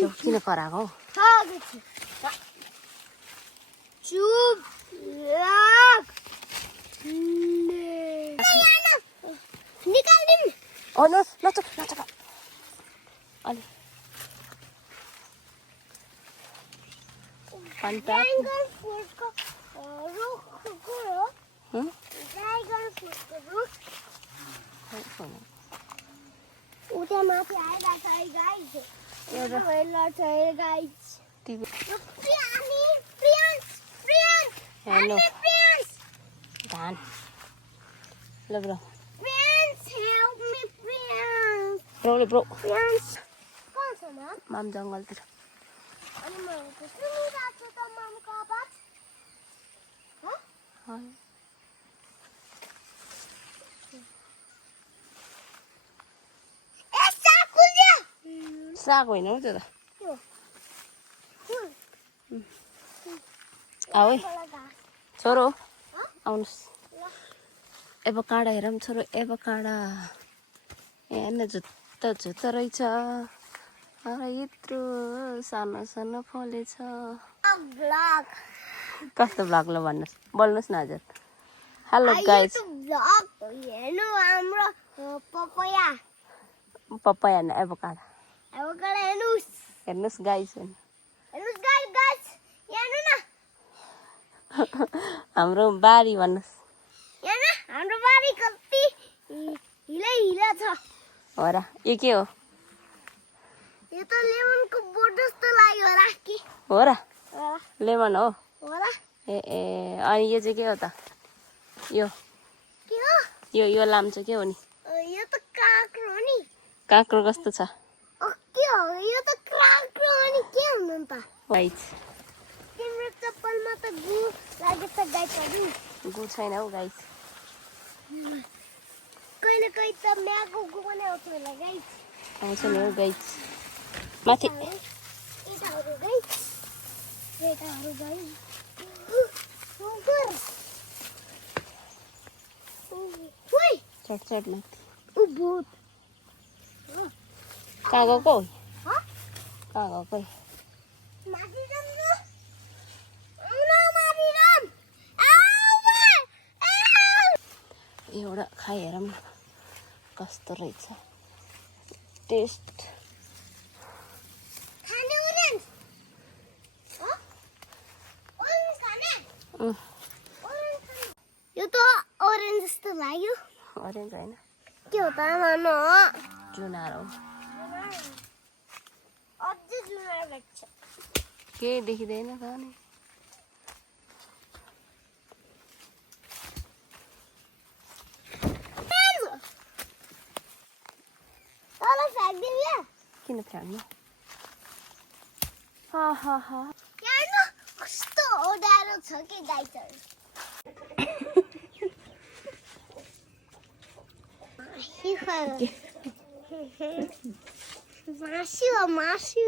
छेउ किन कराएको चुप लाग निकाल्दिम ओ न नचप अलि अन्त ड्राइगन फ्रुटको रुखको हो ड्राइगन फ्रुटको रुख उता माथि आइरहेछ है गाइज छ गाइज टिभी हेलो धान ल ब्रो ब्रो कहाँ छ माम जङ्गलतिर अनि मैले त सुनिरहेको छु त मामको आवाज साग होइन हौ त्यो त आऊ है छोरो आउनुहोस् एभोकाडो हेरौँ छोरो एभोकाडो हेर्न झुत्ता रहेछ यत्रो सानो सानो फलेछ कस्तो भ्लग ल भन्नुहोस् बोल्नुहोस् न हजुर हेलो गाइज हेर्नु हाम्रो पपया पपाया न एभोकाडो हेर्नुहोस् गाइज गाइस हेर्नु न हाम्रो बारी भन्नुहोस् हेर्नु हाम्रो बारी कति हिला छ हो र यो के हो यो त लेमनको बोट जस्तो लाग्यो होला कि हो र लेमन हो होला ए अनि यो चाहिँ के हो त यो के हो यो लाम्चो के हो नि यो त काँक्रो हो नि काँक्रो कस्तो छ के हो यो त काँक्रो हो नि के हुनु त गाइज तिम्रो चप्पलमा त गु लागेछ गाइसहरु गु छैन हौ गाइज कहिले कहिले त म्यागो गु पनि आउँछ होला गाइस आउँछ नि हौ गाइज माथि यताहरु गाइस सुगर ओइ चट माथि उ भूत कहाँ गएको कहाँ गएको माथि जानु माथि जाम एउटा खाइ हेरौँ न कस्तो रहेछ टेस्ट खाने ओरेन्ज ओरेन्ज खाने यो त ओरेन्ज जस्तो लाग्यो अरेन्ज होइन के हो त नानो जुनार हो अझै जुनार लाग्छ के देखिँदैन त नि तल फ्याँक्दियो किन फ्याँक्नु हेर्नु कस्तो ओडारो छ कि गाइसहरु मासु